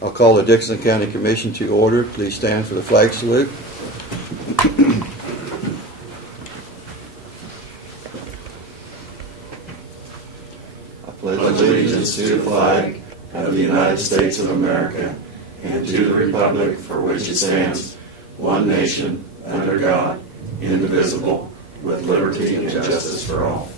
I'll call the Dickinson County Commission to order. Please stand for the flag salute. I pledge allegiance to the flag of the United States of America and to the republic for which it stands, one nation, under God, indivisible, with liberty and justice for all.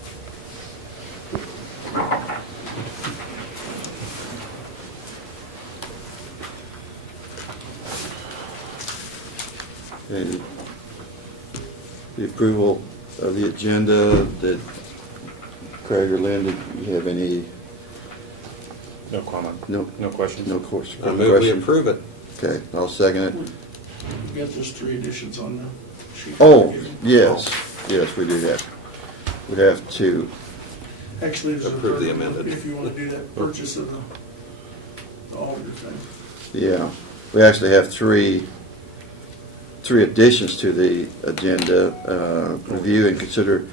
Okay. The approval of the agenda. Did Craig or Lynn, did you have any? No comment. No questions. No question. I move we approve it. Okay, I'll second it. We got those 3 additions on the sheet. Oh, yes, we do have. We have to. Actually, there's approve the amended. If you want to do that purchase of the auditor thing. Yeah, we actually have three additions to the agenda. Review and consider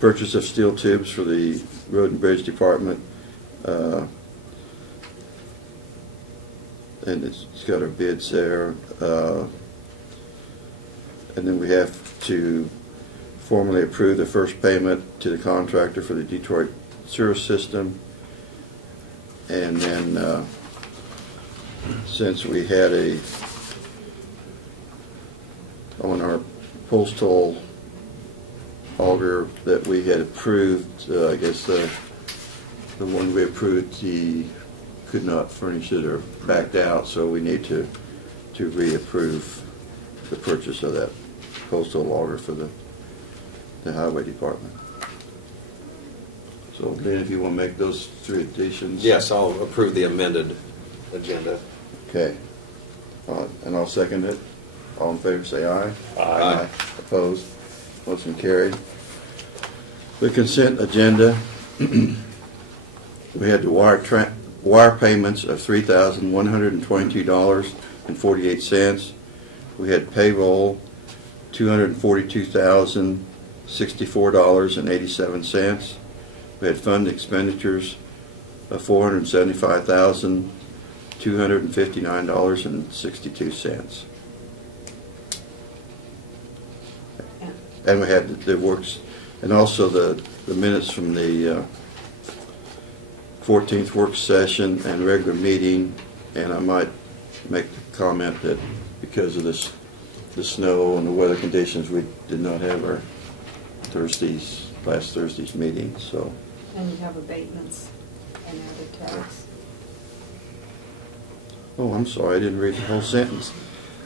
purchase of steel tubes for the Road and Bridge Department. And it's got our bids there. And then we have to formally approve the first payment to the contractor for the Detroit sewer system. And then since we had on our postal auger that we had approved, I guess the one we approved, he could not furnish it or backed out, so we need to reapprove the purchase of that postal auger for the highway department. So Lynn, if you want to make those 3 additions. Yes, I'll approve the amended agenda. Okay. And I'll second it. All in favor say aye. Aye. Opposed? Motion carried. The consent agenda. We had the wire payments of $3,122.48. We had payroll $242,064.87. We had fund expenditures of $475,259.62. And we had the works, and also the minutes from the 14th work session and regular meeting. And I might make the comment that because of the snow and the weather conditions, we did not have our last Thursday's meeting. So. And you have abatements and added tax. Oh, I'm sorry, I didn't read the whole sentence.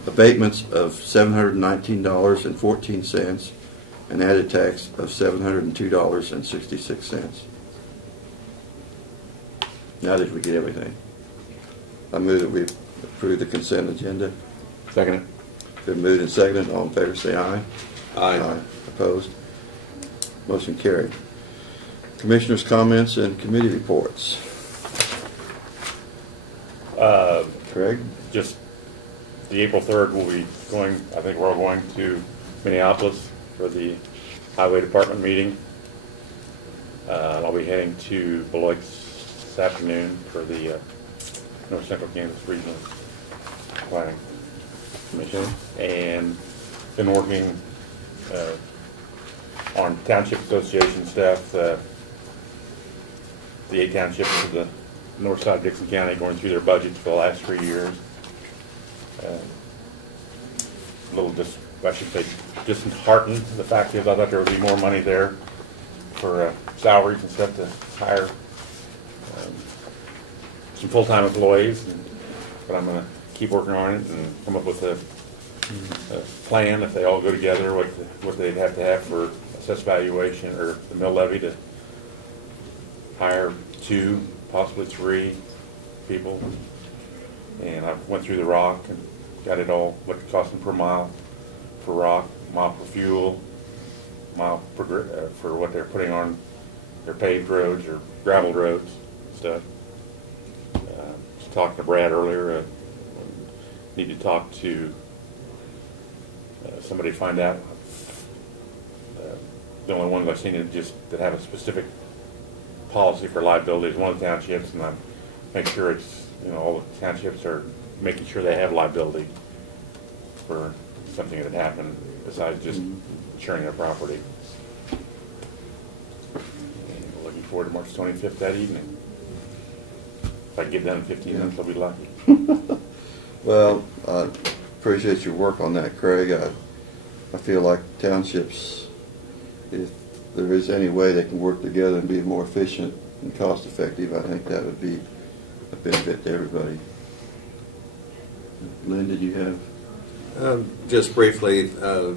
Abatements of $719.14 and added tax of $702.66. Now did we get everything? I move that we approve the consent agenda. Second it. Been moved and seconded. All in favor say aye. Aye. Opposed? Motion carried. Commissioners' comments and committee reports. Craig? Just the April 3rd, we'll be going, I think we're all going to Minneapolis for the Highway Department meeting. I'll be heading to Beloit this afternoon for the North Central Kansas Regional Planning Commission, and been working on Township Association stuff. The 8 townships of the north side of Dickinson County going through their budgets for the last 3 years. A little disheartened. The fact is, I thought there would be more money there for salaries and stuff to hire some full-time employees, but I'm going to keep working on it and come up with a plan, if they all go together, what they'd have to have for assessed valuation or the mill levy to hire 2, possibly 3 people. And I went through the rock and got it all, what it cost them per mile for rock, mile for fuel, mile for what they're putting on their paved roads or gravel roads and stuff. Was talking to Brad earlier. Need to talk to somebody to find out. The only ones I've seen that have a specific policy for liability is one of the townships, and I make sure it's all the townships are making sure they have liability for something that happened besides just insuring their property. And we're looking forward to March 25th that evening. If I can get done in 15 minutes, I'll be lucky. Well, I appreciate your work on that, Craig. I feel like townships, if there is any way they can work together and be more efficient and cost effective, I think that would be a benefit to everybody. Lynn, did you have? Just briefly, a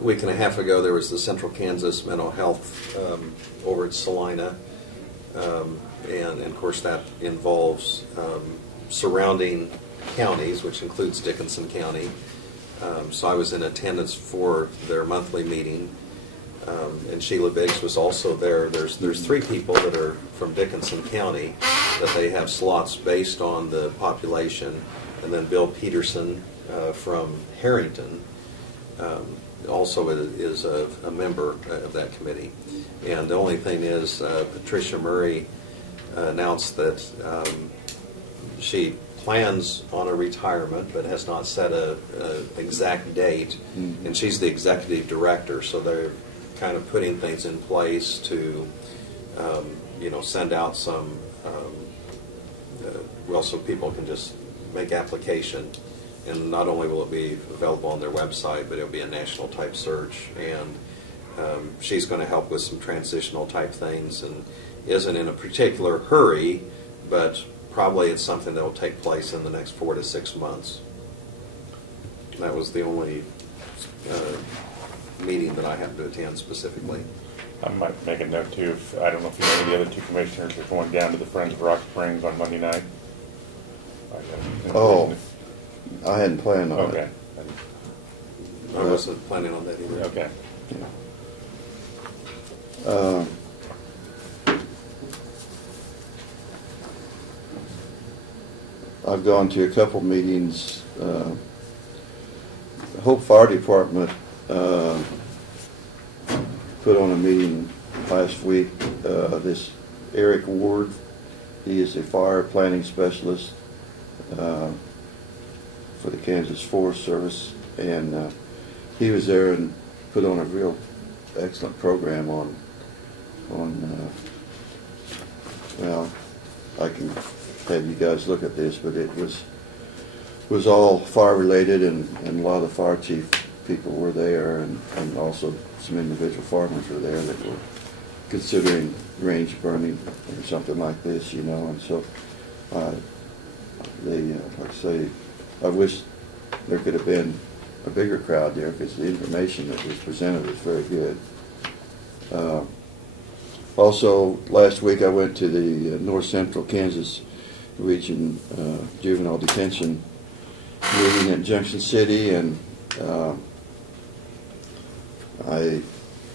week and a half ago, there was the Central Kansas Mental Health over at Salina, and of course that involves surrounding counties, which includes Dickinson County. So I was in attendance for their monthly meeting, and Sheila Biggs was also there. There's 3 people that are from Dickinson County that they have slots based on the population, and then Bill Peterson from Harrington also is a member of that committee. And the only thing is Patricia Murray announced that she plans on a retirement but has not set a exact date, and she's the executive director, so they're kind of putting things in place to send out some so people can just make application, and not only will it be available on their website, but it'll be a national type search, and she's going to help with some transitional type things and isn't in a particular hurry, but probably it's something that will take place in the next 4 to 6 months. That was the only meeting that I happened to attend specifically. I might make a note too. I don't know if you know the other 2 commissioners are going down to the Friends of Rock Springs on Monday night. Oh, I hadn't planned on okay. it. I wasn't planning on that either. Okay. I've gone to a couple meetings. Hope Fire Department put on a meeting last week. This Eric Ward, he is a fire planning specialist for the Kansas Forest Service, and he was there and put on a real excellent program on well, I can have you guys look at this, but it was all fire related, and a lot of the fire chief people were there, and also some individual farmers were there that were considering range burning or something like this, and so they, like I say, I wish there could have been a bigger crowd there, because the information that was presented was very good. Also, last week I went to the North Central Kansas Region Juvenile Detention meeting in Junction City, and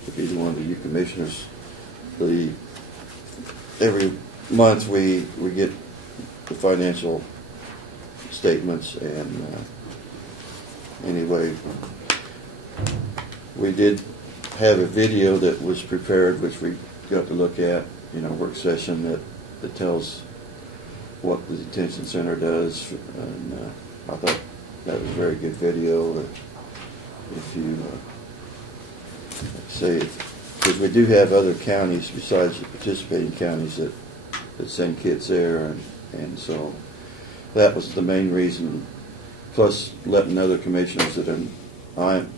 if either one of you commissioners, every month we get the financial statements, and anyway, we did have a video that was prepared, which we got to look at in our work session, that tells what the detention center does, and I thought that was a very good video. That if you because we do have other counties besides the participating counties that send kids there, and so that was the main reason. Plus, letting other commissioners that I'm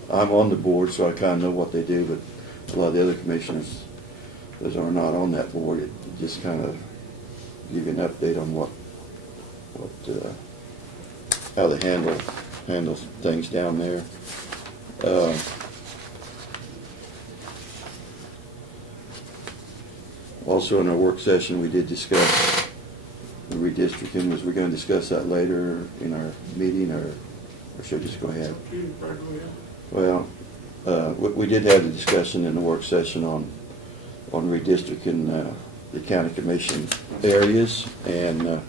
on the board, so I kind of know what they do, but a lot of the other commissioners that are not on that board, it just kind of give you an update on how they handle things down there. Also, in our work session, we did discuss the redistricting. Was we going to discuss that later in our meeting, or should we just go ahead? Well, we did have a discussion in the work session on redistricting the county commission areas, and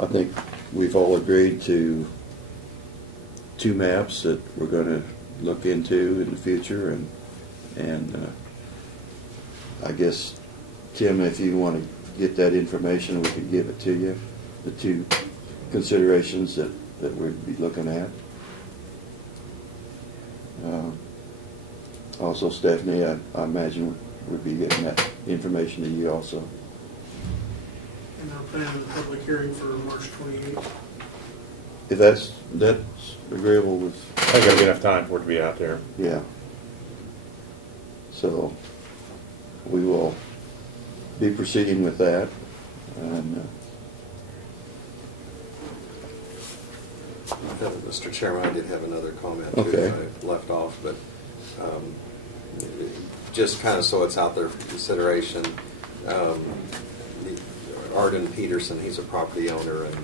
I think we've all agreed to 2 maps that we're going to look into in the future, and I guess, Tim, if you want to get that information, we could give it to you. the two considerations that we'd be looking at. Also, Stephanie, I imagine would be getting that information to you also. And our plan of the public hearing for March 28th. If that's agreeable with, I think there'll be enough time for it to be out there. yeah. So we will be proceeding with that, and Mr. Chairman, I did have another comment too Okay. that I left off, but just kind of so it's out there for consideration. Arden Peterson, he's a property owner, and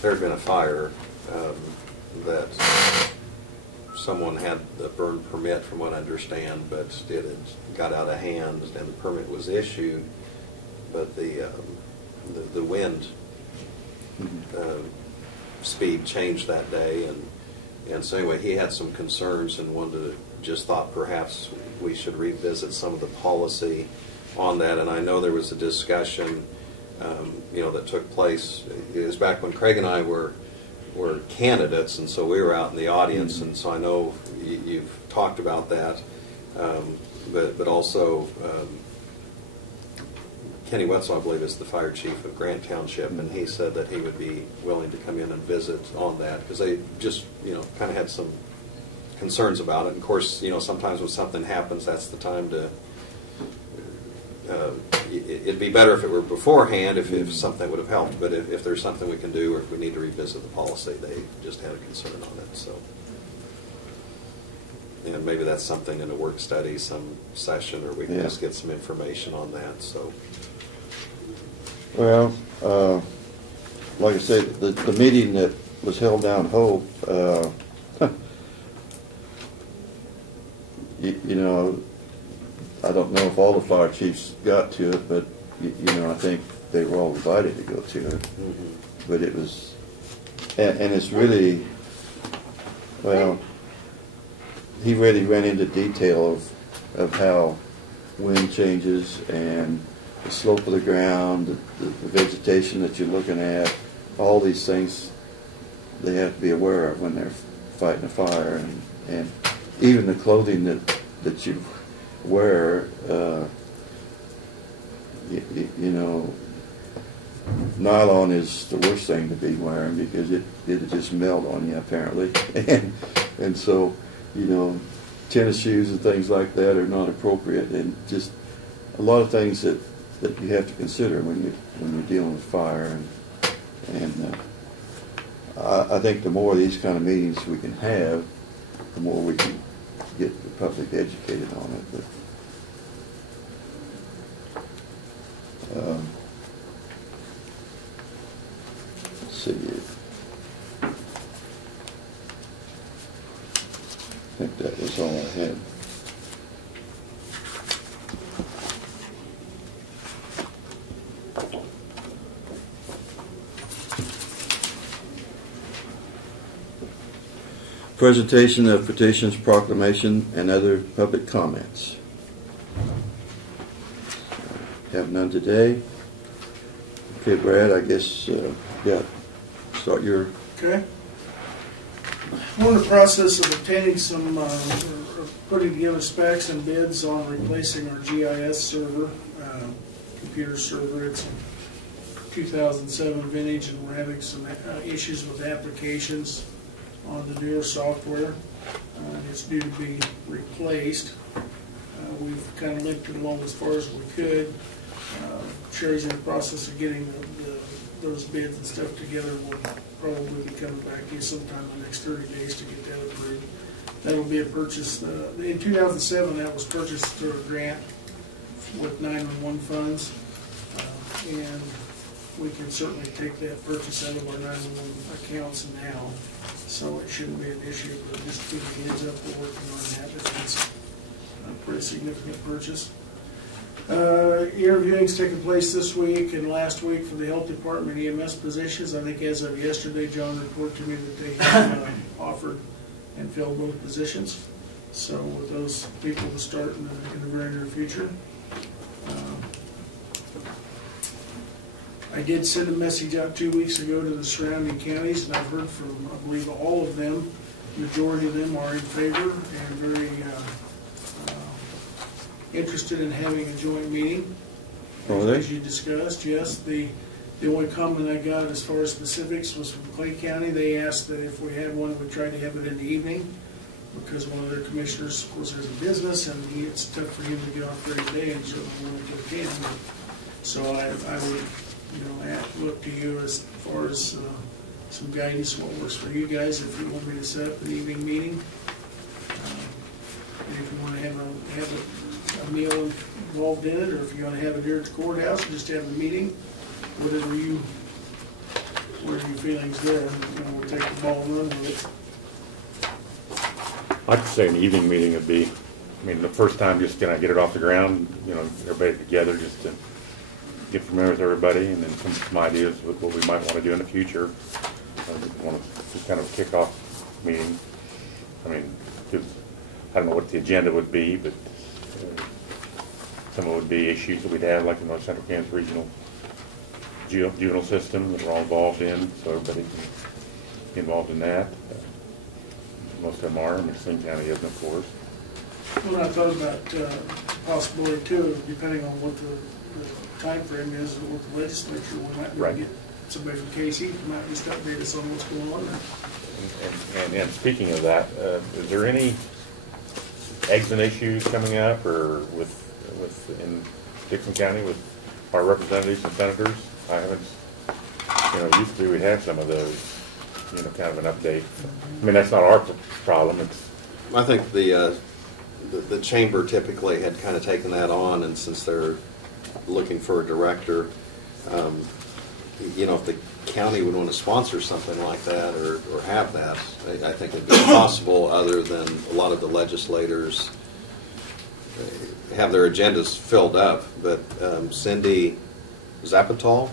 there had been a fire that someone had the burn permit, from what I understand, but it had got out of hand, and the permit was issued, but the wind speed changed that day, and so anyway, he had some concerns and just thought perhaps we should revisit some of the policy on that. And I know there was a discussion, that took place. It was back when Craig and I were candidates, and so we were out in the audience, and so I know you've talked about that, but also Kenny Wetzel, I believe, is the fire chief of Grant Township, and he said that he would be willing to come in and visit on that, because they just, kind of had some concerns about it. And of course, sometimes when something happens, that's the time to, it'd be better if it were beforehand, if something would have helped, but if there's something we can do, or if we need to revisit the policy, they just had a concern on it, so. And maybe that's something in a work study, some session, or we can just get some information on that, so. well, like I said, the meeting that was held down Hope, I don't know if all the fire chiefs got to it, but I think they were all invited to go to it. Mm-hmm. But it was, and it's really, well, he really went into detail of how wind changes and the slope of the ground, the vegetation that you're looking at, all these things they have to be aware of when they're fighting a fire, and even the clothing that you wear, nylon is the worst thing to be wearing because it'll just melt on you apparently, and so tennis shoes and things like that are not appropriate, and just a lot of things that you have to consider when you're dealing with fire, and I think the more of these kind of meetings we can have, the more we can get the public educated on it. But let's see. I think that was all I had. Presentation of petitions, proclamation, and other public comments. Have none today. Okay, Brad, I guess, start your... Okay. We're in the process of obtaining some, putting together specs and bids on replacing our GIS server, computer server. It's a 2007 vintage, and we're having some issues with applications on the newer software. It's due to be replaced. We've kind of linked it along as far as we could. Sherry's in the process of getting those bids and stuff together. We'll probably be coming back to you sometime in the next 30 days to get that approved. That'll be a purchase. In 2007, that was purchased through a grant with 911 funds, and we can certainly take that purchase out of our 911 accounts now, so it shouldn't be an issue. But just keep the heads up, we're working on that. It's a pretty significant purchase. Interviewing's taking place this week and last week for the health department EMS positions. I think as of yesterday, John reported to me that they have offered and filled both positions. So with those people to start in the very near future. I I did send a message out 2 weeks ago to the surrounding counties, and I've heard from, I believe, all of them. Majority of them are in favor and very interested in having a joint meeting. Oh, are they? As you discussed, yes. The only comment I got as far as specifics was from Clay County. They asked that if we had one, we tried to have it in the evening, because one of their commissioners, of course, has a business, and it's tough for him to get off during the day, and certainly wanted to attend. So I would, look to you as far as some guidance, what works for you guys, if you want me to set up an evening meeting. And if you want to have a meal involved in it, or if you want to have it here at the courthouse, just have a meeting, whatever your feelings there, we'll take the ball and run with it. I'd say an evening meeting would be, the first time just get it off the ground, everybody together just to get familiar with everybody, and then some ideas with what we might want to do in the future. I want to just kind of a kickoff meeting. Because I don't know what the agenda would be, but some of it would be issues that we'd have, like the North Central Kansas Regional Juvenile System that we're all involved in, so everybody can be involved in that. Most of them are, Sling County isn't, of course. Well, I thought about possibility too, depending on what the time frame is with the legislature, we might be able to get somebody from Casey who might just update us on what's going on there. And speaking of that, is there any exit issues coming up, or in Dickinson County with our representatives and senators? I haven't, used to we have some of those, kind of an update. That's not our problem. I think the chamber typically had kind of taken that on, and since they're looking for a director, if the county would want to sponsor something like that or have that, I think it'd be possible, other than a lot of the legislators have their agendas filled up. But Cindy Zapital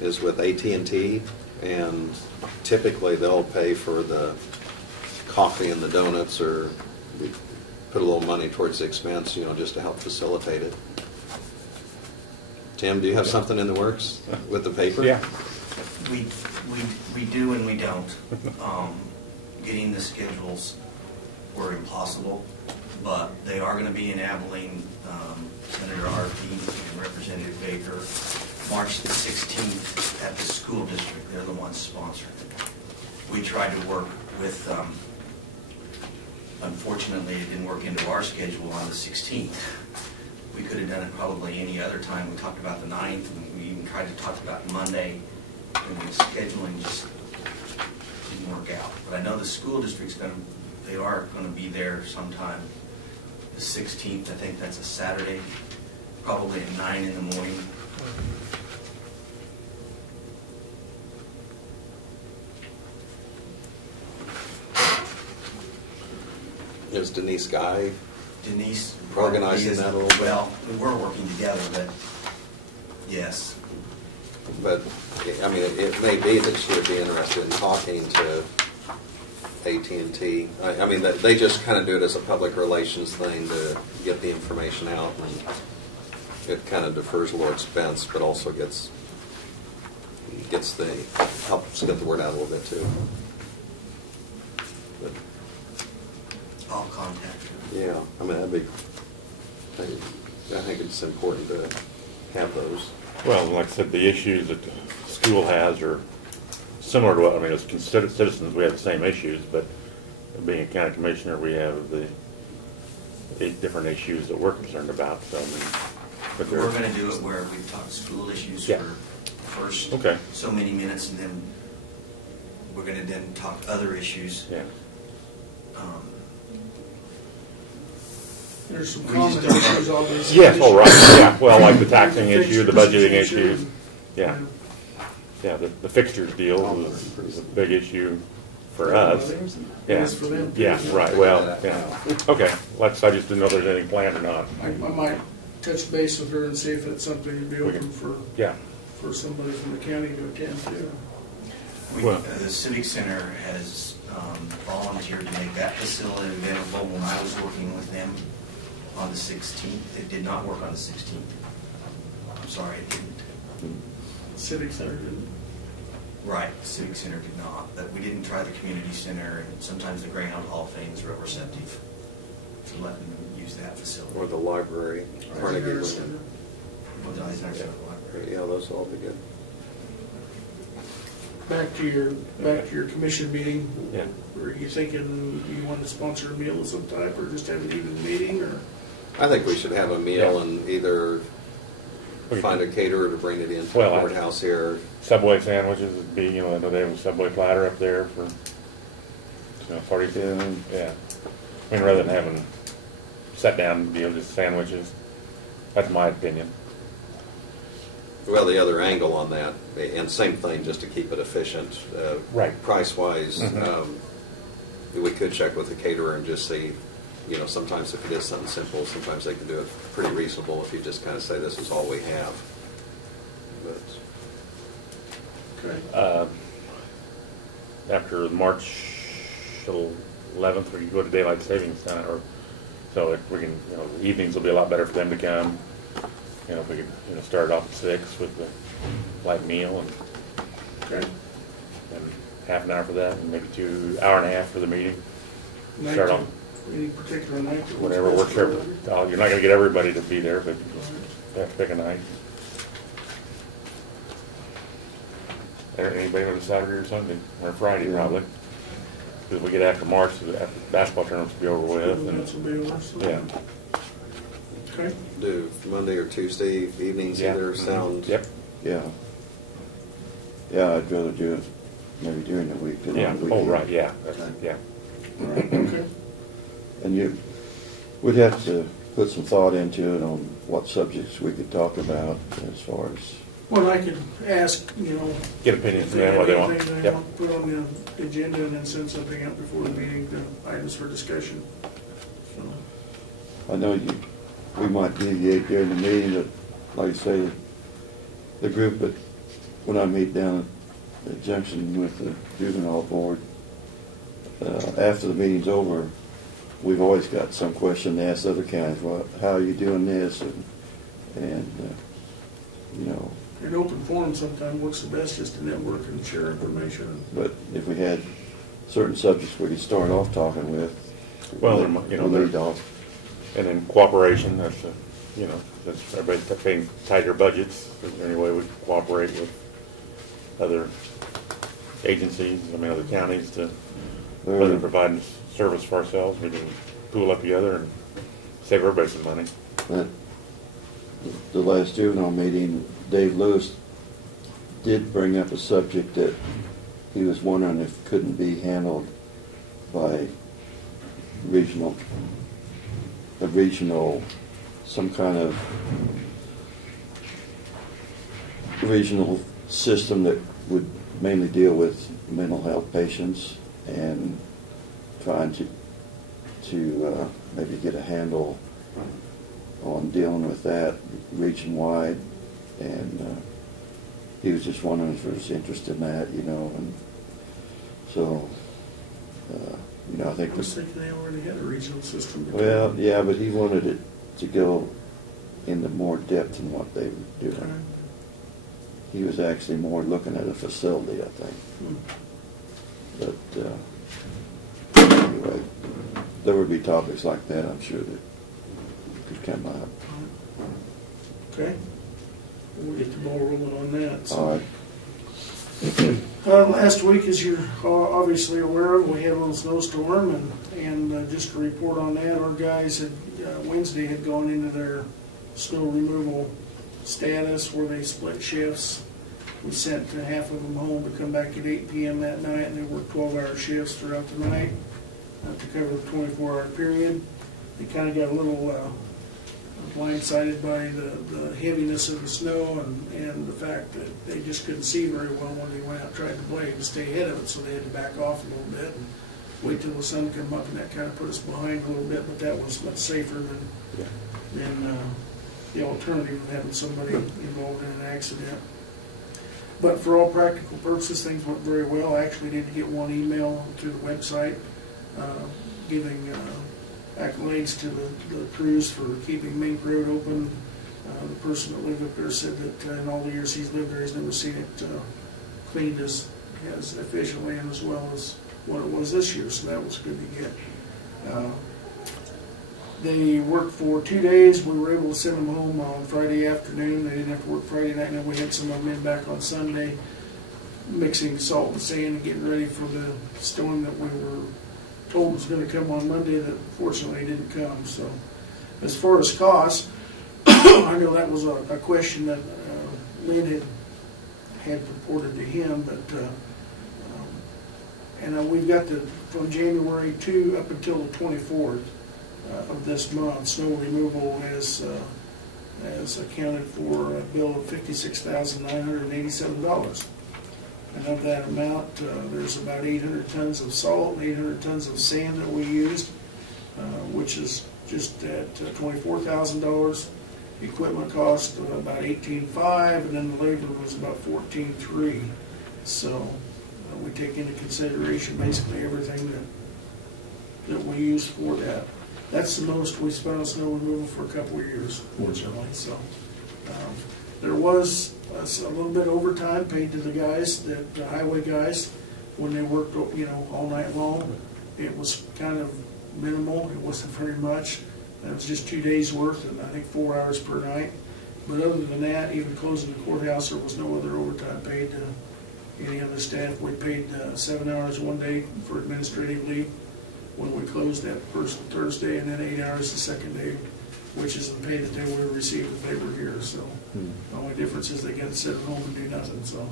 is with AT&T, and typically they'll pay for the coffee and the donuts, or put a little money towards the expense, just to help facilitate it. Tim, do you have something in the works with the paper? Yeah. We do and we don't. Getting the schedules were impossible, but they are going to be in Abilene. Senator Arpey and Representative Baker, March the 16th at the school district. They're the ones sponsoring it. We tried to work with, unfortunately it didn't work into our schedule on the 16th. We could have done it probably any other time. We talked about the 9th, and we even tried to talk about Monday, and the scheduling just didn't work out. But I know the school district's they are going to be there sometime the 16th. I think that's a Saturday, probably at 9 in the morning. Is Denise Guy organizing that a little bit? Well, we're working together, but yes. But it may be that she would be interested in talking to AT&T. They just kind of do it as a public relations thing to get the information out, and it kind of defers a little expense, but also helps get the word out a little bit too. But, I'll contact you. yeah, that'd be. I think it's important to have those. Well, like I said, the issues that the school has are similar to what, as considered citizens, we have the same issues, but being a county commissioner, we have the 8 different issues that we're concerned about. So, but we're going to do it where we've talked school issues for first so many minutes, and then we're going to then talk other issues. Yeah. There's some common issues, obviously. Yes, all right. Yeah, well, like the taxing issue, the budgeting issues. Yeah. Yeah, the fixtures deal is a big issue for us. Yeah. For them. Yeah, right. Well, yeah. Okay. I just didn't know if there's anything planned or not. I might touch base with her and see if it's something to be open for somebody from the county to attend to. The Civic Center has volunteered to make that facility available when I was working with them on the 16th. It did not work on the 16th. I'm sorry, it didn't. Civic Center didn't. Right, the Civic Center did not, but we didn't try the community center, and sometimes the Greyhound Hall of Fame is real receptive to let them use that facility. Or the library, Carnegie Eisenhower Room. Center. Or the Eisenhower Center Library. Yeah, those will all be good. Back to your commission meeting. Yeah. Were you thinking you want to sponsor a meal of some type, or just have an evening meeting, or? I think we should have a meal Yeah. and either find a caterer to bring it into Well, the I- courthouse here. Subway sandwiches would be, I know they have a Subway platter up there for, 40, yeah. I mean, rather than having sit down deal, just sandwiches. That's my opinion. Well, the other angle on that, and same thing, just to keep it efficient. Right. Price-wise, Mhm. we could check with the caterer and just see, sometimes if it is something simple, sometimes they can do it pretty reasonable if you just kind of say, this is all we have. But Okay. After March 11th, we go to daylight savings time, or so we can, the evenings will be a lot better for them to come. If we could, start off at 6 with the light meal Okay. and half an hour for that, and maybe hour and a half for the meeting. Night Start to- on Any particular night? that works whatever best works for for. everybody? You're not going to get everybody to be there, but you have to pick a night. Anybody on a Saturday or Sunday or Friday probably, because we get after March, so after basketball tournaments will be over with. That's And, will be over, so- yeah. Okay. do Monday or Tuesday evenings Yeah. either Mhm. sound? Yep. Yeah. Yeah, I'd rather do it maybe during the week than Yeah. on the Oh, weekend. right. Yeah. Yeah. All right, okay. And we'd have to put some thought into it on what subjects we could talk about as far as, Well, I could ask, Get opinions if from they them have what they want. anything they Yep. want to put on the agenda, and then send something out before the meeting, the items for discussion. So, I know we might deviate during the meeting, but like I say, the group that, when I meet down at the junction with the juvenile board, after the meeting's over, we've always got some question to ask other counties, how are you doing this? And An open forum sometimes works the best, just to network and share information. but if we had certain subjects we could start off talking with, Well, we'll lead off. And then cooperation. That's that's everybody's paying tighter budgets. Is there any way we can cooperate with other agencies? Other counties to rather than providing service for ourselves, we can pool up together and save everybody some money. But the last juvenile meeting, Dave Lewis did bring up a subject that he was wondering if couldn't be handled by some kind of regional system that would mainly deal with mental health patients, and trying to maybe get a handle on dealing with that region-wide. And he was just wondering if there's interest in that, and so, I think I was thinking they already had a regional system. well, yeah, but he wanted it to go into more depth in what they were doing. Okay. He was actually more looking at a facility, I think. But anyway, there would be topics like that, I'm sure, that could come up. Okay. We'll get the ball rolling on that. So. All right. Last week, as you're obviously aware of, we had a little snowstorm, and just to report on that, our guys had Wednesday had gone into their snow removal status where they split shifts. We sent half of them home to come back at 8 p.m. that night, and they worked 12-hour shifts throughout the night to cover the 24-hour period. They kind of got a little blindsided by the heaviness of the snow and the fact that they just couldn't see very well when they went out and tried to blade to stay ahead of it, so they had to back off a little bit and wait till the sun come up, and that kind of put us behind a little bit, but that was much safer than the alternative of having somebody involved in an accident. But for all practical purposes, things went very well. I actually did get one email through the website giving accolades to the crews for keeping Mink Road open The person that lived up there said that in all the years he's lived there, he's never seen it cleaned as efficiently and as well as what it was this year, so that was good to get. They worked for 2 days. We were able to send them home on Friday afternoon. They didn't have to work Friday night, and then we had some of them in back on Sunday, mixing salt and sand and getting ready for the storm that we were told was going to come on Monday that fortunately didn't come. So as far as costs, I know that was a question that Lynn had reported to him, but and we've got from January 2 up until the 24th of this month, snow removal has accounted for a bill of $56,987. And of that amount, there's about 800 tons of salt and 800 tons of sand that we used, which is just at $24,000. Equipment cost about $18,500, and then the labor was about $14,300. So we take into consideration basically everything that we use for that. That's the most we spent on snow removal for a couple of years, fortunately. So there was a little bit of overtime paid to the guys, the highway guys, when they worked, all night long. It was kind of minimal. It wasn't very much. It was just 2 days worth, and I think 4 hours per night. But other than that, even closing the courthouse, there was no other overtime paid to any other staff. We paid 7 hours one day for administrative leave when we closed that first Thursday, and then 8 hours the second day, which is the pay that they would have received if they were here. So the only difference is they got to sit at home and do nothing. So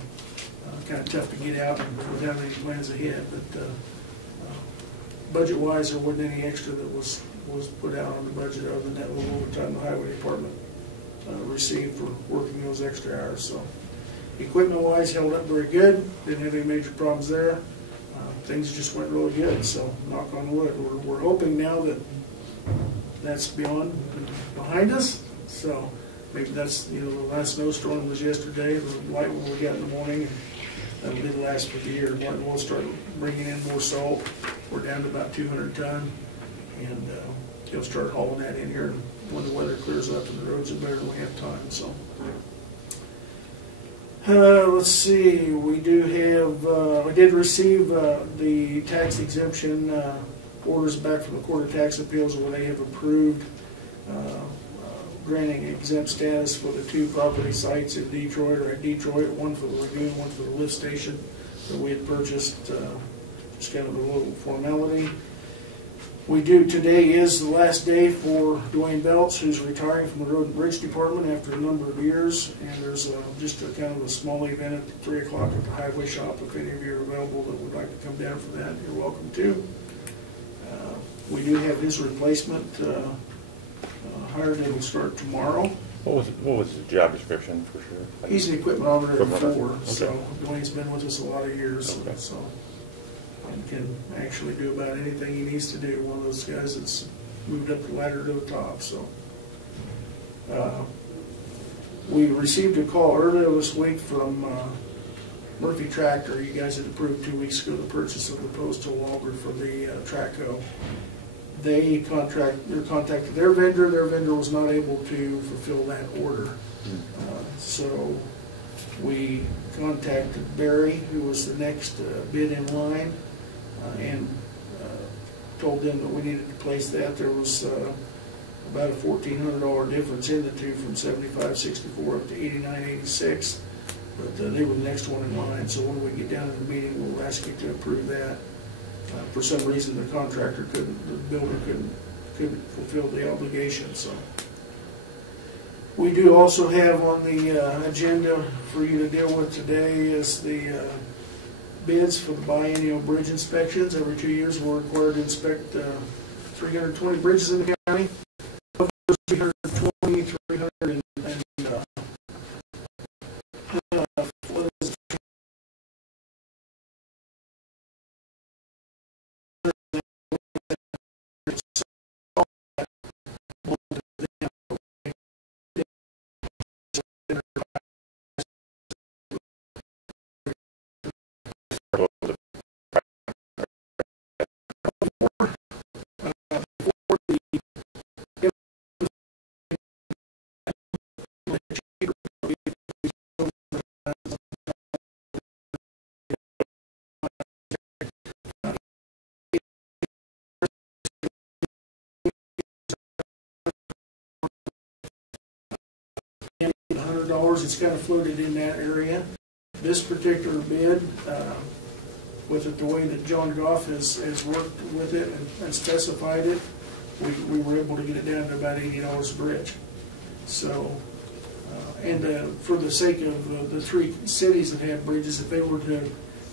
kind of tough to get out and without any plans ahead. But budget-wise, there wasn't any extra that was put out on the budget other than that little overtime the highway department received for working those extra hours. So equipment-wise, held up very good. Didn't have any major problems there. Things just went really good. So knock on wood. We're hoping now that that's behind us. So maybe that's, the last snowstorm was yesterday, the light one we got in the morning, and that'll be the last for the year. We'll start bringing in more salt. We're down to about 200 ton, and he'll start hauling that in here when the weather clears up and the roads are better and we have time. So let's see, we did receive the tax exemption orders back from the Court of Tax Appeals where they have approved granting exempt status for the 2 property sites in Detroit, one for the lagoon, one for the lift station that we had purchased, just kind of a little formality. Today is the last day for Dwayne Belts, who's retiring from the Road and Bridge Department after a number of years, and there's just a kind of a small event at 3 o'clock at the highway shop. If any of you are available that would like to come down for that, you're welcome to. We do have his replacement hired. They will start tomorrow. What was his job description for sure? He's an equipment operator before, Okay. so Dwayne's been with us a lot of years, Okay. so and can actually do about anything he needs to do. One of those guys that's moved up the ladder to the top. So we received a call earlier this week from Murphy Tractor. You guys had approved 2 weeks ago the purchase of the postal auger for the Traco. They contacted their vendor. Their vendor was not able to fulfill that order. So we contacted Barry, who was the next bid in line, and told them that we needed to place that. There was about a $1,400 difference in the two, from $75.64 up to $89.86. But they were the next one in line. So when we get down to the meeting, we'll ask you to approve that. For some reason, the builder couldn't fulfill the obligation. So we do also have on the agenda for you to deal with today is the bids for the biennial bridge inspections. Every 2 years, we're required to inspect 320 bridges in the county. Of those 320, 300 and what is it? $100. It's kind of floated in that area. This particular bid, with it the way that John Goff has worked with it and specified it, we were able to get it down to about $80 a bridge. So, for the sake of the 3 cities that have bridges, if they were to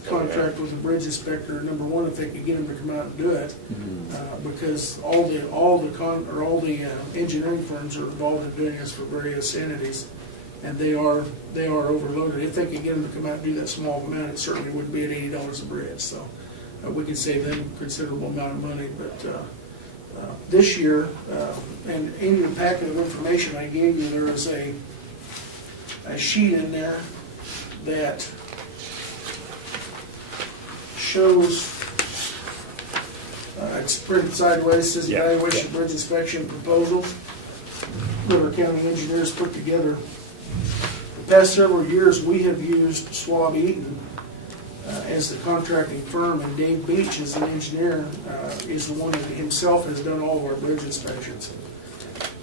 contract with the bridge inspector, number one, if they could get him to come out and do it, because all the engineering firms are involved in doing this for various entities, and they are overloaded. If they could get them to come out and do that small amount, it certainly would be at $80 a bridge. So we could save them a considerable amount of money. But this year, and in your packet of information I gave you, there is a sheet in there that shows, it's printed sideways, says evaluation bridge inspection proposals that our county engineers put together. The past several years we have used Schwab Eaton as the contracting firm, and Dave Beach as an engineer is the one that himself has done all of our bridge inspections.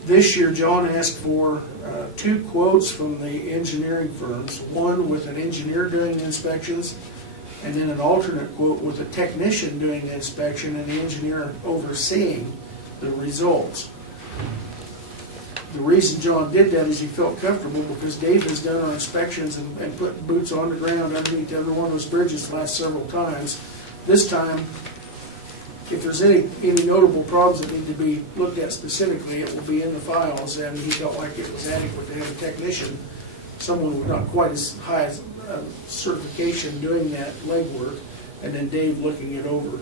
This year John asked for 2 quotes from the engineering firms, one with an engineer doing the inspections, and then an alternate quote with a technician doing the inspection and the engineer overseeing the results. The reason John did that is he felt comfortable because Dave has done our inspections and put boots on the ground underneath every one of those bridges the last several times. This time, if there's any notable problems that need to be looked at specifically, it will be in the files, and he felt like it was adequate to have a technician, someone with not quite as high as certification doing that legwork, and then Dave looking it over.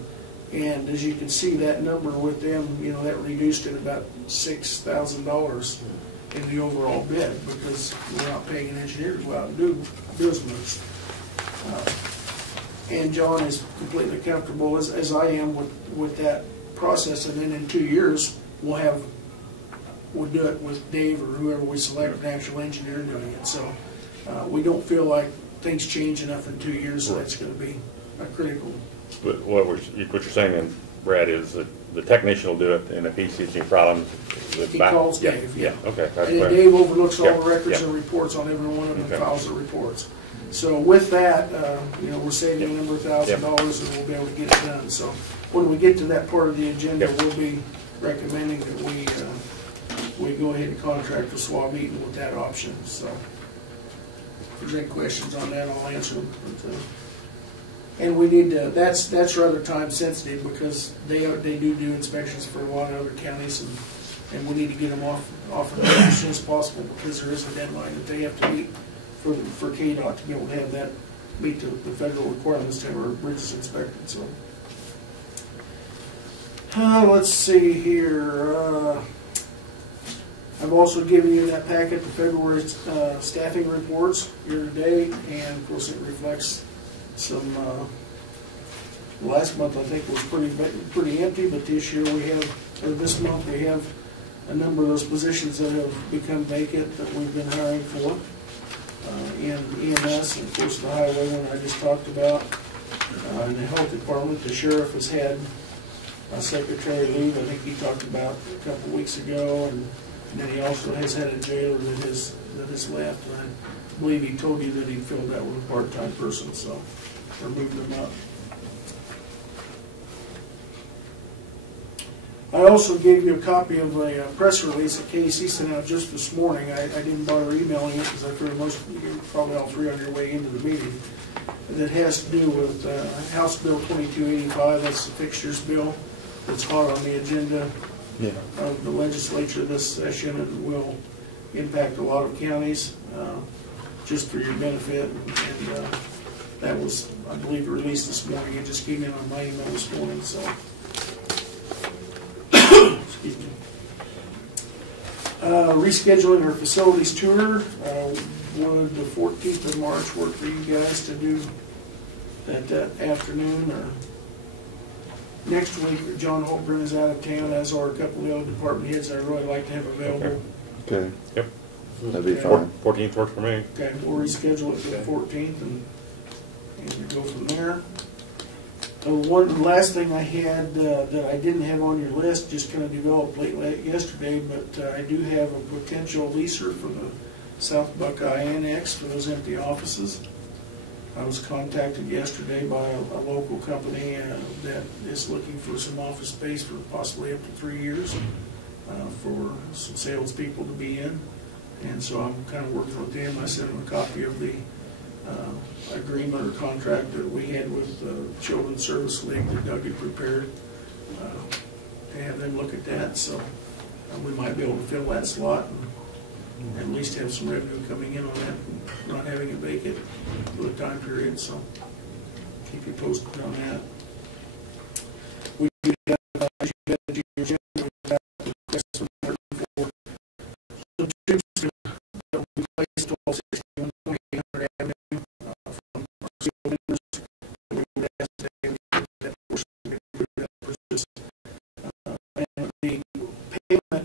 And as you can see, that number with them, that reduced it about $6,000 in the overall bid because we're not paying an engineer to go out and do business. And John is completely comfortable, as I am, with that process. And then in 2 years, we'll do it with Dave or whoever we select, an actual engineer doing it. So we don't feel like things change enough in 2 years, so that's going to be a critical. But what you're saying then, Brad, is that the technician will do it, and if he sees any problems, He calls Dave, yeah. Okay. And then Dave overlooks all the records and reports on every one of them and files the reports. So with that, we're saving a number of $1,000s, and we'll be able to get it done. So when we get to that part of the agenda, we'll be recommending that we go ahead and contract with Schwab Eaton with that option. So if there's any questions on that, I'll answer them. But, and we need to, that's rather time sensitive because they do inspections for a lot of other counties, and we need to get them off of that as soon as possible because there is a deadline that they have to meet for KDOT to be able to have that meet the federal requirements to have our bridges inspected. So let's see here. I've also given you in that packet the February staffing reports year to date, and of course it reflects some. Last month I think was pretty empty, but this year this month we have a number of those positions that have become vacant that we've been hiring for in EMS, and of course the highway one I just talked about. In the health department, the sheriff has had a secretary leave. I think he talked about a couple of weeks ago, and then he also has had a jailer that has left. And I believe he told you that he filled that with a part-time person, so or moved them up. I also gave you a copy of a press release that KC sent out just this morning. I didn't bother emailing it because I figured you're probably all three on your way into the meeting. That has to do with House Bill 2285. That's the fixtures bill that's hot on the agenda of the legislature this session and will impact a lot of counties. Just for your benefit, and that was, I believe, released this morning. It just came in on my email this morning. So. Excuse me. Rescheduling our facilities tour. Would the 14th of March work for you guys to do that afternoon? Or next week, John Holtgren is out of town, as are a couple of the other department heads I'd really like to have available. Okay. Yep. That'd be fine. 14th works for me. Okay, we'll reschedule it for the 14th and go from there. One last thing I had that I didn't have on your list, just kind of developed late yesterday, but I do have a potential leaser for the South Buckeye Annex for those empty offices. I was contacted yesterday by a local company that is looking for some office space for possibly up to 3 years for some salespeople to be in. And so I'm kind of working with them. I sent them a copy of the agreement or contract that we had with the Children's Service League that Doug had prepared to have them look at that. So we might be able to fill that slot and at least have some revenue coming in on that, and not having it vacant for the time period. So keep you posted on that. We do have, as you got to your agenda, we have requests for the troops to replace 1261 2800 Avenue from our seal vendors. We would ask today that portion to be approved that purchase. And the payment,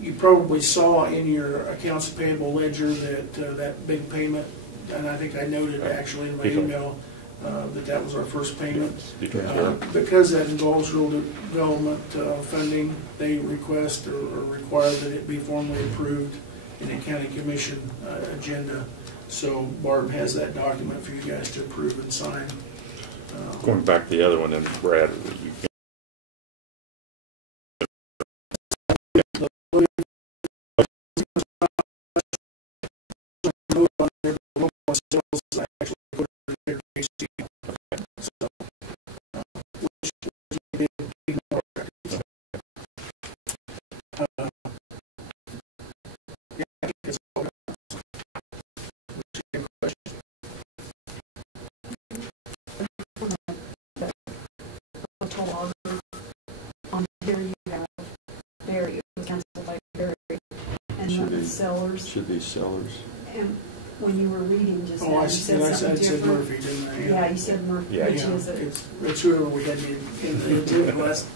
you probably saw in your accounts payable ledger that that big payment, and I think I noted actually in my email that was our first payment. Because that involves rural development funding, they request or require that it be formally approved in a county commission agenda. So Barb has that document for you guys to approve and sign. Going back to the other one, then Brad, on here you have Barry, it was canceled by Barry, and then the sellers. Should be sellers. And when you were reading just now, I you said something said different. Murphy, didn't I? Yeah, you said Murphy, Yeah. which is it? It's whoever we had in the agenda last.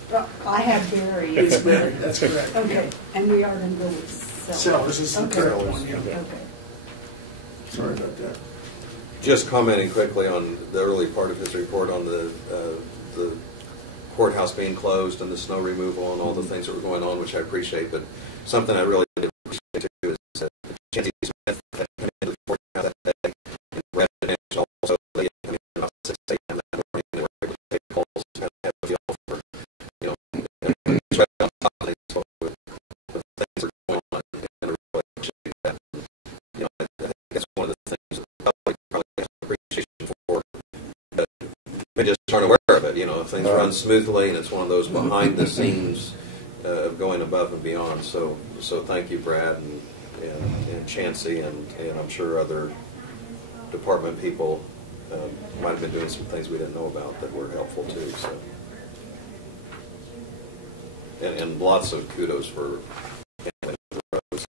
I have Barry. It's Barry, that's correct. Okay, and we are going to go with sellers. Sellers is the Okay. correct one, yeah. Okay. Sorry about that. Just commenting quickly on the early part of his report on the courthouse being closed and the snow removal and all the things that were going on, which I appreciate. But something I really did appreciate too is Chancey Smith that came into the courthouse that day, and Brad and also they came in about 6 a.m. that morning. They were able to take calls and have a feel for, you know, right on top of things, so with things that are going on, and I really appreciate that. You know, I think that's one of the things that probably has appreciation for. But we just aren't aware of it. You know, if things run smoothly, and it's one of those behind the scenes of going above and beyond. So thank you, Brad and Chancey, and I'm sure other department people might have been doing some things we didn't know about that were helpful too. So and lots of kudos for handling the roads.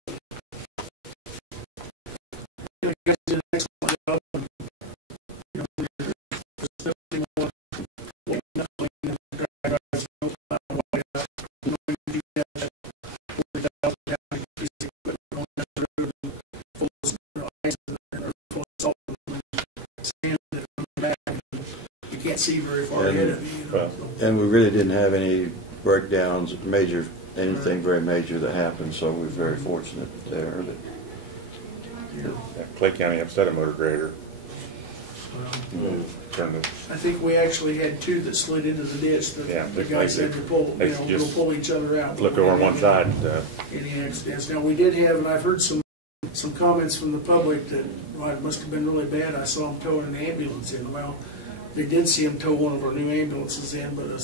You guys did an excellent job. You know, especially more you can't see very far ahead of you. You know, so. And we really didn't have any breakdowns, anything very major that happened, so we're very fortunate there. That, Clay County upset a motor grader. Turned it. I think we actually had two that slid into the ditch. The guys had to pull, go pull each other out. Flipped over on one side. Any accidents? Now we did have, and I've heard some comments from the public that it must have been really bad. I saw them towing an ambulance in. Well, they did see them tow one of our new ambulances in, but a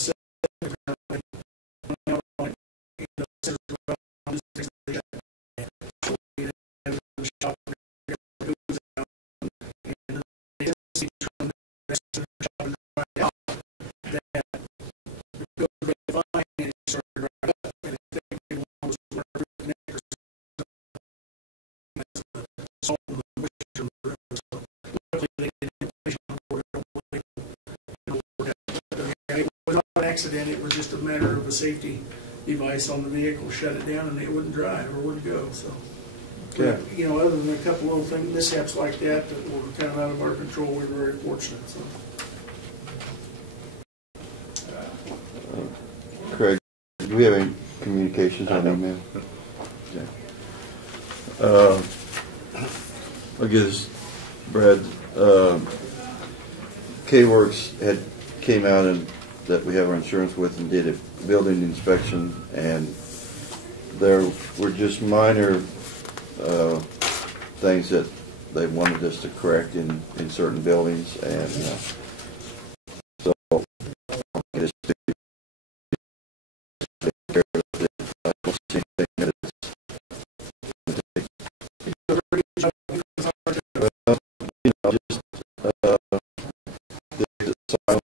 accident, it was just a matter of a safety device on the vehicle shut it down and it wouldn't drive or wouldn't go. So, yeah. You know, other than a couple little things, mishaps like that were kind of out of our control, we were very fortunate. So, Craig, do we have any communications on email? Yeah. I guess, Brad, K-Works came out and that we have our insurance with and did a building inspection, and there were just minor things that they wanted us to correct in certain buildings, and so I just take care of it. I don't see anything that it's well, you know, just the sign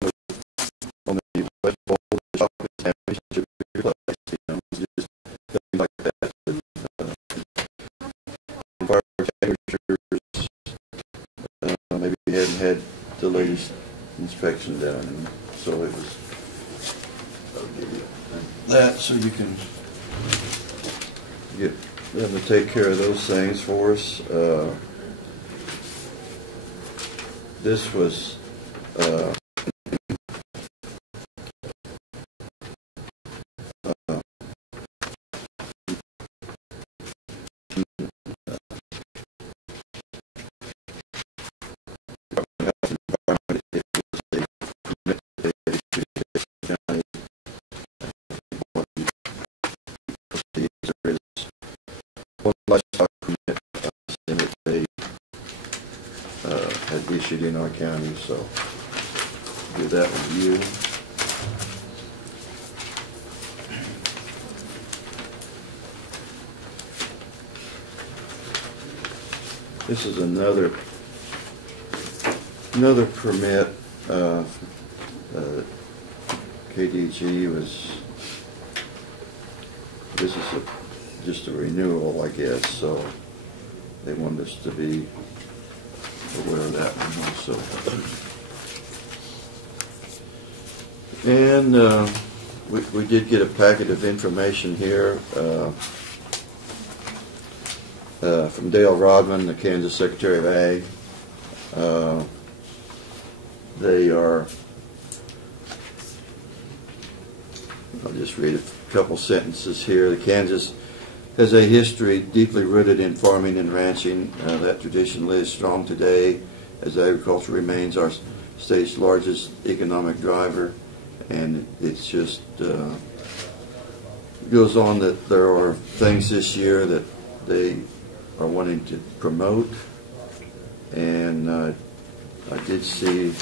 on the west wall of the shop is damaged to be replaced, you know, just things like that. Fire extinguishers, maybe we hadn't had the latest inspection done, and so it was. I'll give you that so you can get them to take care of those things for us. This was livestock permit that they had issued in our county, so give that one to you. This is another permit. KDG was. This is just a renewal, I guess, so they wanted us to be aware of that one also. And we did get a packet of information here from Dale Rodman, the Kansas Secretary of Ag. They are, I'll just read a couple sentences here. The Kansas has a history deeply rooted in farming and ranching. That tradition lives strong today as agriculture remains our state's largest economic driver. And it's just goes on that there are things this year that they are wanting to promote. And I did see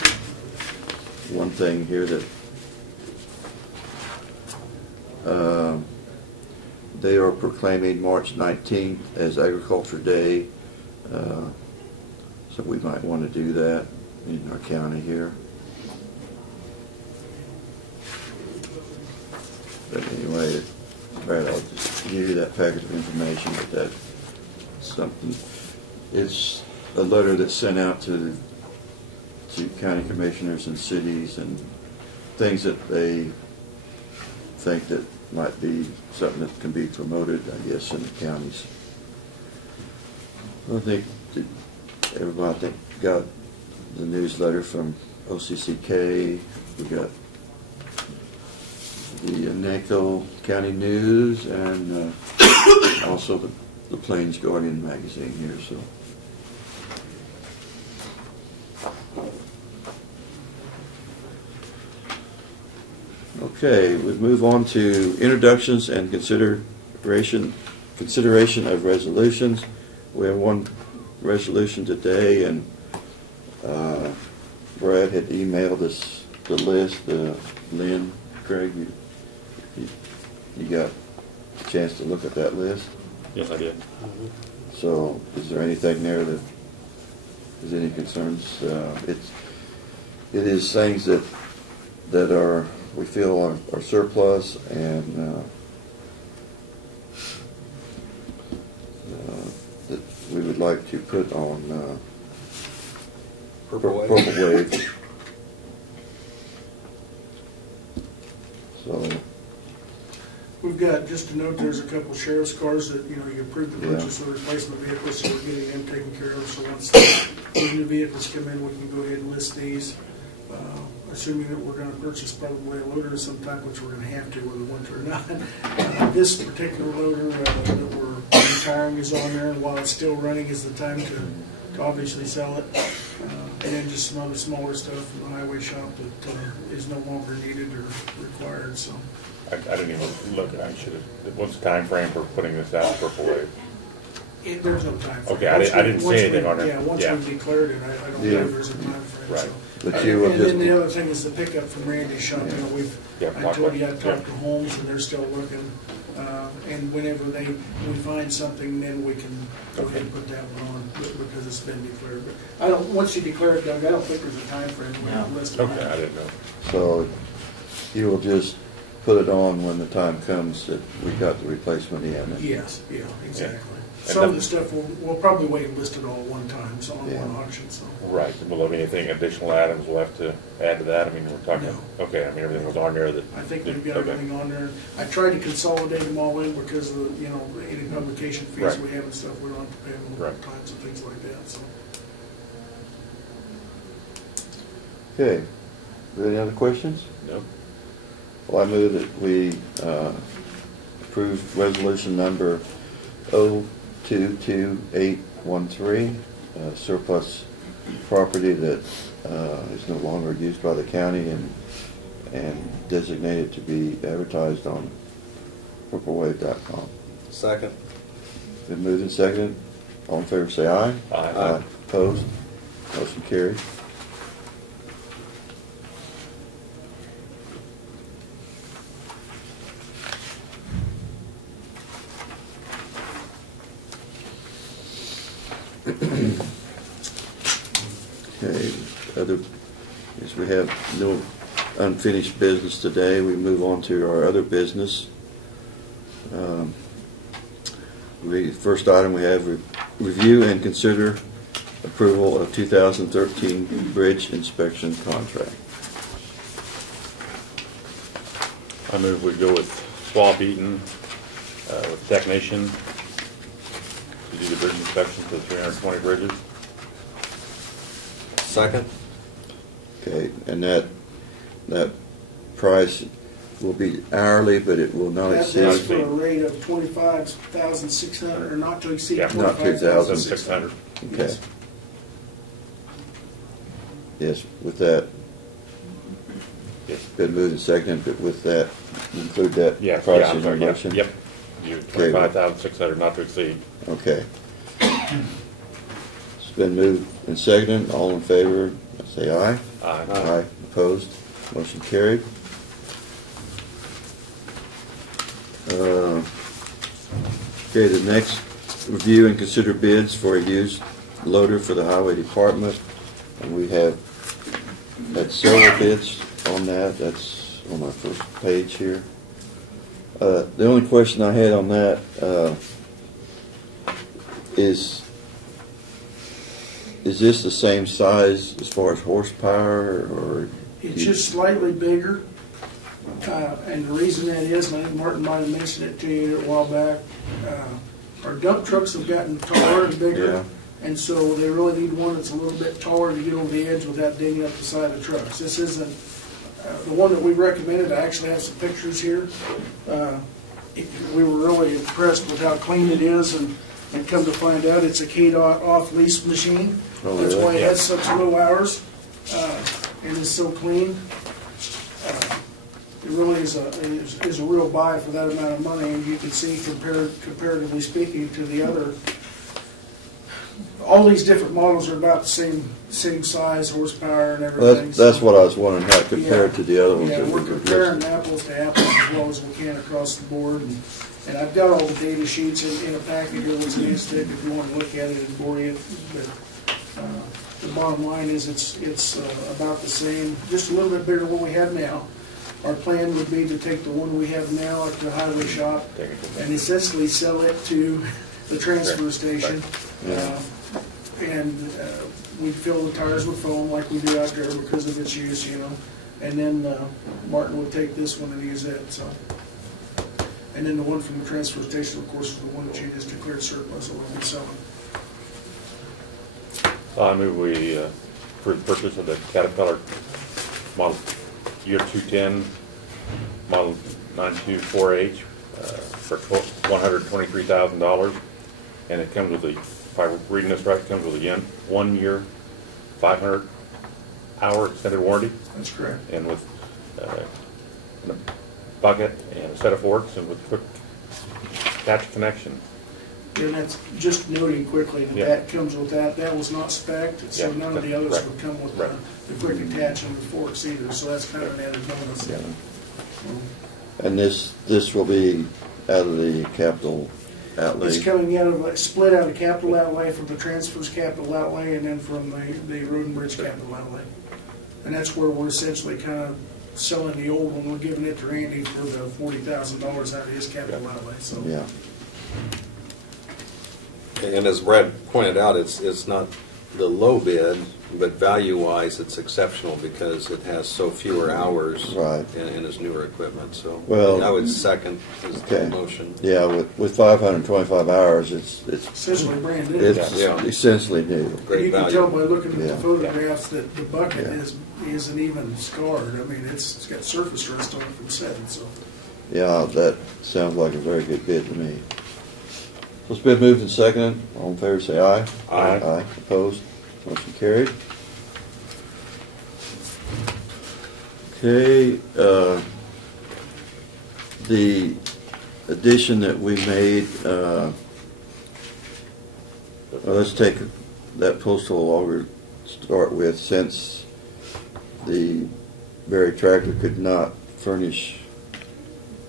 one thing here that they are proclaiming March 19th as Agriculture Day, so we might want to do that in our county here. But anyway, Brad, I'll just give you that package of information, but that's something. It's a letter that's sent out to county commissioners and cities and things that they think that might be something that can be promoted, I guess, in the counties. I think that everybody got the newsletter from OCCK. We got the NACO County News and also the Plains Guardian magazine here. So. Okay, we move on to introductions and consideration of resolutions. We have one resolution today, and Brad had emailed us the list. Lynn, Craig, you got a chance to look at that list? Yes, I did. So, is there anything there that is any concerns? It is things that are, we feel are surplus, and that we would like to put on Purple Wave. Purple Wave. So We've got, just a note, there's a couple sheriff's cars that, you approved the purchase of replacement vehicles, so we're getting them taken care of. So once the new vehicles come in, we can go ahead and list these. Assuming that we're going to purchase probably a loader of some type, which we're going to have to, whether we want to or not. This particular loader that we're retiring is on there, and while it's still running is the time to obviously sell it. And then just some other smaller stuff from the highway shop that is no longer needed or required, so. I didn't even look, I should have, what's the time frame for putting this out, Purple Wave? There's no time frame. Okay, I didn't see anything on it. Yeah, once Yeah. we've declared it, I don't Yeah. believe there's a time frame. Right. So. But you will And then the just, other thing is the pickup from Randy's shop. You know, Yeah, I told you I yeah. talked to Holmes, and they're still looking. And whenever we find something, then we can go ahead and put that one on because it's been declared. But once you declare it, Doug, I don't think there's a time frame. We have listed. Okay, I didn't know. so you will just put it on when the time comes that we got the replacement in. Yes, yeah, exactly. And Some of then- the stuff we'll probably wait and list it all at one time, so on Yeah. one auction, so. Right, and will there be anything additional items we'll have to add to that? I mean, we're talking, No. okay, I mean, everything was on there that. I think we've got Okay. everything on there. I tried to consolidate them all in because of, any publication fees Right. we have and stuff, we don't have to pay them Right. multiple times and things like that, so. Okay, any other questions? Nope. Well, I move that we approve resolution number 022813, surplus property that is no longer used by the county and designated to be advertised on purplewave.com. Second. Been moved and seconded. All in favor say aye. Aye. Opposed? Motion carried. Okay, as we have no unfinished business today, we move on to our other business. First item we have review and consider approval of 2013 bridge inspection contract. I move we go with Swab Eaton, with technician to do the bridge inspection for the 320 bridges. Second. Okay, and that price will be hourly, but it will not That's exceed. for a rate of 25,600, or not to exceed Yeah. Not 25,600. Okay. Yes. Yes, with that, Yes. been moved and seconded, but with that, include that Yeah, price I'm in your sorry, yeah, motion? yep. You, 25,600 not to exceed. Okay. It's been moved and seconded. All in favor, say aye. Aye. Aye. Opposed? Motion carried. Okay, the next, review and consider bids for a used loader for the highway department. And we have had several bids on that. That's on our first page here. The only question I had on that is this the same size as far as horsepower, or? It's just slightly bigger, and the reason that is, and I think Martin might have mentioned it to you a while back, our dump trucks have gotten taller and bigger, Yeah. and so they really need one that's a little bit taller to get over the edge without digging up the side of the trucks. This isn't, the one that we recommended, I actually have some pictures here. We were really impressed with how clean it is, and come to find out, it's a KDOT off-lease machine. Oh, That's really? why it has such low hours, and is so clean. It really is a real buy for that amount of money, and you can see comparatively speaking to the other, all these different models are about the same size, horsepower, and Well, everything. that's so- what I was wondering, how it compared Yeah. to the other ones. Yeah, that we're we comparing listed. apples to apples as well as we can across the board, and I've got all the data sheets in a packet here with a stick if you want to look at it and orient. But the bottom line is it's about the same, just a little bit bigger than what we have now. Our plan would be to take the one we have now at the highway shop Take it to and essentially sell it to the transfer station. Yeah. And we fill the tires with foam like we do out there because of its use, And then Martin would take this one and use it, so. And then the one from the transfer station, of course, is the one that you just declared surplus that we'll be selling. I move we, for the purchase of the Caterpillar model year 210, model 924H, for $123,000 And it comes with a, if I'm reading this right, it comes with a 1 year, 500-hour extended warranty, That's correct. and with a bucket and a set of forks and with quick attached connection. And that's just noting quickly that Yeah. that comes with that. That was not spec'd, so Yeah, none of the others right. would come with Right. the quick attaching with forks either. So that's kind of an added bonus. Yeah. And this will be out of the capital outlay? It's coming out of, split out of capital outlay from the transfers capital outlay and then from the road and bridge capital outlay. And that's where we're essentially kind of selling the old one. We're giving it to Randy for the $40,000 out of his capital outlay, so. Yeah. And as Brad pointed out, it's not the low bid, but value-wise, it's exceptional because it has so fewer hours Right. and is newer equipment. So Well, I would second his okay. motion. Yeah, with 525 hours, it's Essentially brand new. Yeah. essentially new. Great You can value. tell by looking at Yeah. the photographs that the bucket Yeah. isn't even scarred. I mean, it's got surface rust on it from setting, so. Yeah, that sounds like a very good bid to me. So it's been moved and seconded. All in favor, say aye. Aye. Aye. Opposed? Motion carried. Okay, the addition that we made, well, let's take that postal auger to start with. Since the Berry tractor could not furnish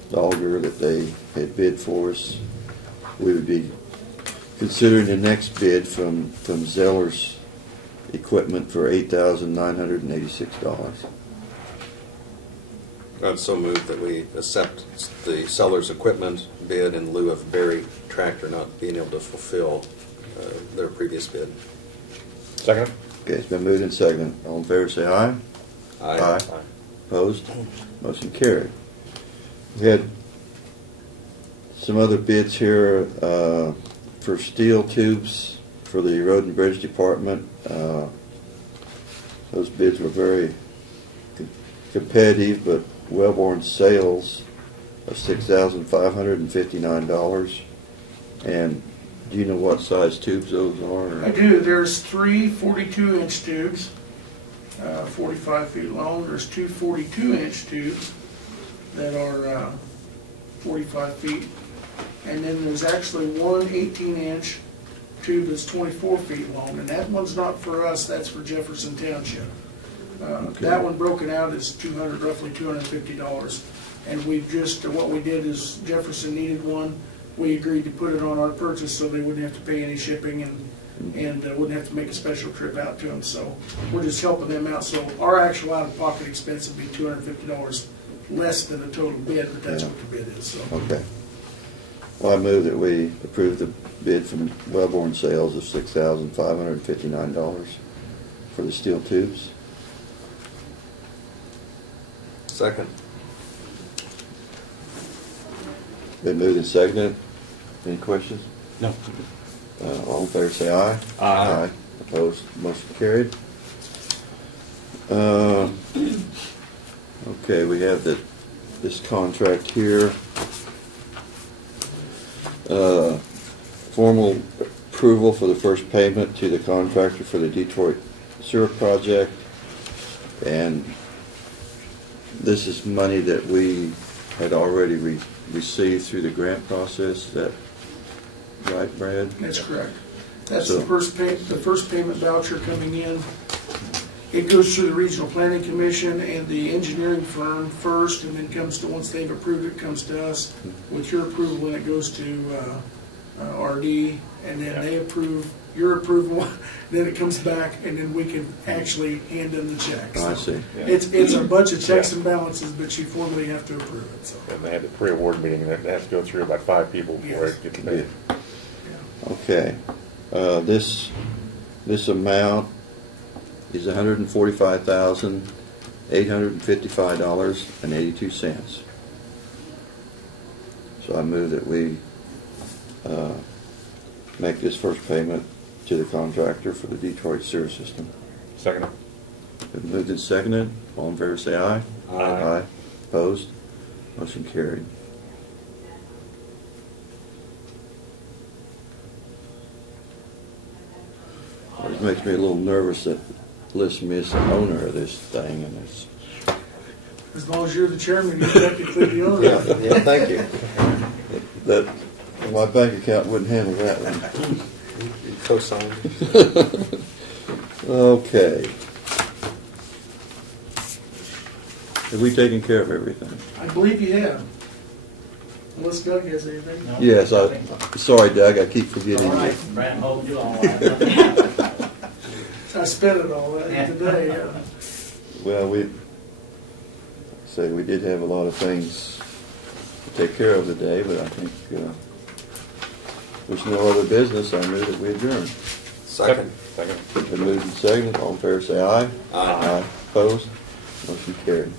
the auger that they had bid for us, we would be considering the next bid from Zeller's Equipment for $8,986. I'd so move that we accept the seller's equipment bid in lieu of Berry Tractor not being able to fulfill their previous bid. Second? Okay, it's been moved and seconded. All in favor, say aye. Aye. Opposed? Motion carried. We had some other bids here for steel tubes for the Road and Bridge Department. Those bids were very competitive, but Wellborn sales of $6,559. And do you know what size tubes those are? I do. There's three 42-inch tubes, 45 feet long. There's two 42-inch tubes that are 45 feet. And then there's actually one 18-inch tube that's 24 feet long. And that one's not for us, that's for Jefferson Township. Okay. That one broken out is roughly $250. And we just, what we did is Jefferson needed one. We agreed to put it on our purchase so they wouldn't have to pay any shipping and wouldn't have to make a special trip out to them. So we're just helping them out. So our actual out-of-pocket expense would be $250 less than the total bid, but that's what the bid is. So. Okay. Well, I move that we approve the bid from Wellborn Sales of $6,559 for the steel tubes. Second. Been moved and seconded. Any questions? No. All in favor, say aye. Aye. Opposed? Motion carried. Okay, we have this contract here. Formal approval for the first payment to the contractor for the Detroit sewer project. And this is money that we had already received through the grant process. Is that right, Brad? That's correct. That's So- the first payment voucher coming in. It goes through the Regional Planning Commission and the engineering firm first, and then comes to, once they've approved it, comes to us with your approval, and it goes to RD, and then they approve your approval, then it comes back, and then we can actually hand them the check. Oh, I So see. Yeah. It's a bunch of checks Yeah. and balances, but you formally have to approve it, so. And they had the pre-award meeting, that has to go through about 5 people before Yes. it gets paid. Yeah. Okay. This amount is $145,855.82. So I move that we make this first payment to the contractor for the Detroit sewer system. Second? Been moved and seconded. All in favor, say aye. Aye. Opposed? Motion carried. It makes me a little nervous that lists me as the owner of this thing, and it's, As long as you're the chairman, you're technically the owner. Yeah, thank you. that my bank account wouldn't handle that one. Co-signed. Okay. Have we taken care of everything? I believe you have. Unless Doug has anything. No, Yes, nothing. Sorry, Doug, I keep forgetting All you. right, Brad, hold you all right. I spent it all today, yeah. Well, we did have a lot of things to take care of today, but I think there's no other business. I move that we adjourn. Second. Second. Been moved and seconded. All in favor say aye. Aye. Opposed? Motion carried.